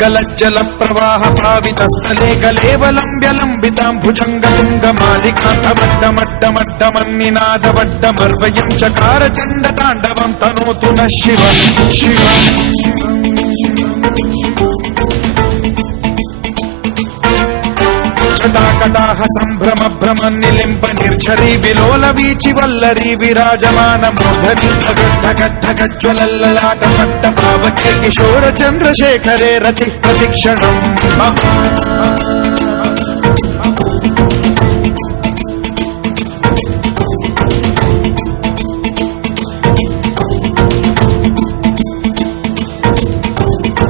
गलज्जल प्रवाह पावितस्थले कलेवलम्ब्य लम्बितां भुजङ्गतुङ्गमालिकान्तमड्डमड्डमड्डमन्निनादवड्डमर्वयं चकार चण्डताण्डवं तनोतु नः शिव शिव कटाह सम्भ्रम भ्रम निलिम्ब निर्झरी विलोल वीचि वल्लरी विराजमान मूर्धनि धगद्धगद्धगज्ज्वलल्ललाट पट्ट पावके किशोर चन्द्रशेखरे रति प्रतिक्षणम्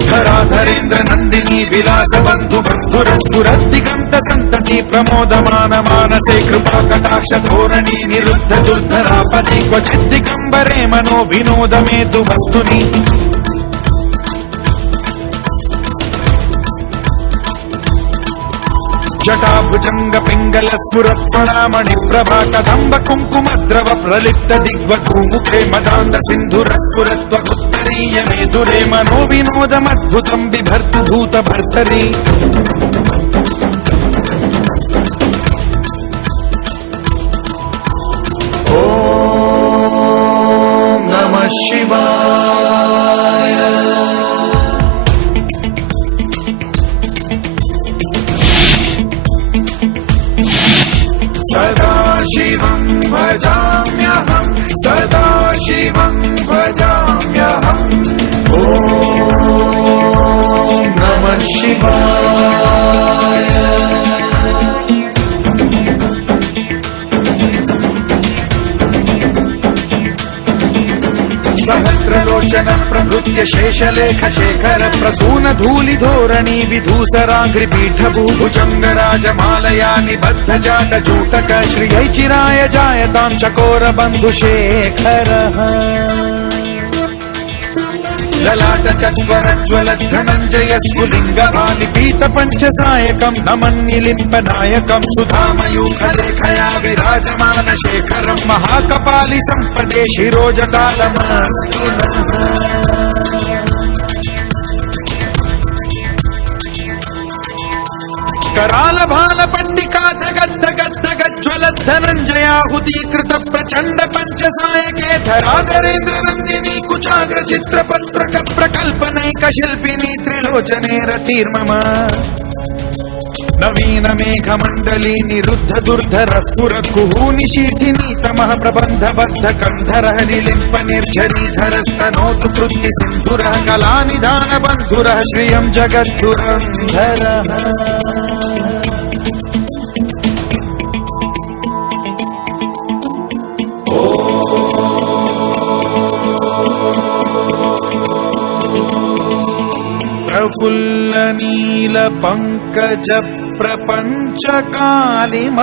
धराधरेन्द्र नन्दिनी विलास बन्धु बन्धुरस्फुरद्दिगन्त सन्तति प्रमोदमान मानसे कृपा कटाक्ष धोरणी निरुद्ध दुर्धरापदि क्वचित् दिगम्बरे मनो विनोद मेतु वस्तुनि जटाभुजंग पिंगल स्फुरत्फणामणि प्रभा कदम्ब कुङ्कुमद्रव प्रलिप्त दिग्वधूमुखे मदान्ध सिन्धुर स्फुरत्वगुत्तरीय मेधुरे मनो विनोदमद्भुतं बिभर्तु भूत भर्तरि ॐ नमः शिवाय सदा शिवं भजाम्यहं सदा शिवं भजाम्यहम् ॐ नमः शिवाय सहस्रलोचन प्रभृत्य शेषलेख शेखर प्रसून धूलि धोरणी विधूसराघ्रि पीठ भूभुजंग राजमालया निबद्ध जाट जूटक श्रियै चिराय जायतां चकोर बंधु शेखर ललाट चत्वरज्वल धनञ्जय स्फुलिंग भालि पीत पंचसायकं नमन्निलिम्ब नायकं सुधामयूख लेखया विराजमान शेखरं महाकपालि संपदे शिरोजटालमस्तु कराल भाल पट्टिका धगद्धगद्धगज्ज्वल धनञ्जयाहुतीकृत प्रचण्ड पंचसायके धराधरेन्द्र नन्दिनी कुचाग्र चित्रपत्रक प्रकल्पनैक शिल्पिनी त्रिलोचने रतिर्मम नवीन मेघमण्डली निरुद्ध दुर्धर स्फुर कुहूनि शीठिनी तमः प्रबन्ध बद्ध कन्धरः निलिम्प निर्झरीधरस्तनोतु कृत्ति सिन्धुरः कलानिधान बन्धुरः श्रियं जगद्धुरन्धरः प्रफुल्ल नील पंकज प्रपंच कालिम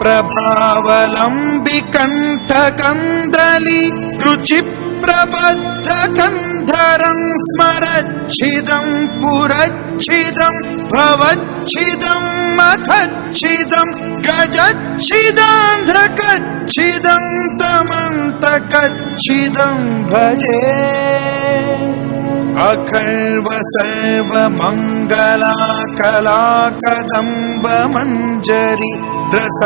प्रभावलंबि कंठ कंदली रुचि प्रबद्ध कंधरं स्मरच्छिदं पुरच्छिदं भवच्छिदं मखच्छिदं गजच्छिदान्ध्रकच्छिदं तमन्तकच्छिदं भजे अखर्व सर्व मंगला कला कदम्ब मंजरी रस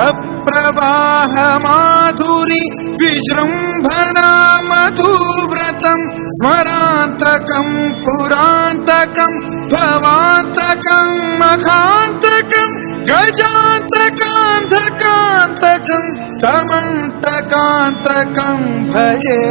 प्रवाह माधुरी विजृंभणा मधुव्रतं स्मरान्तकं पुरान्तकं भवान्तकं मखान्तकं गजान्तकान्धकान्तकं तमन्तकान्तकं भजे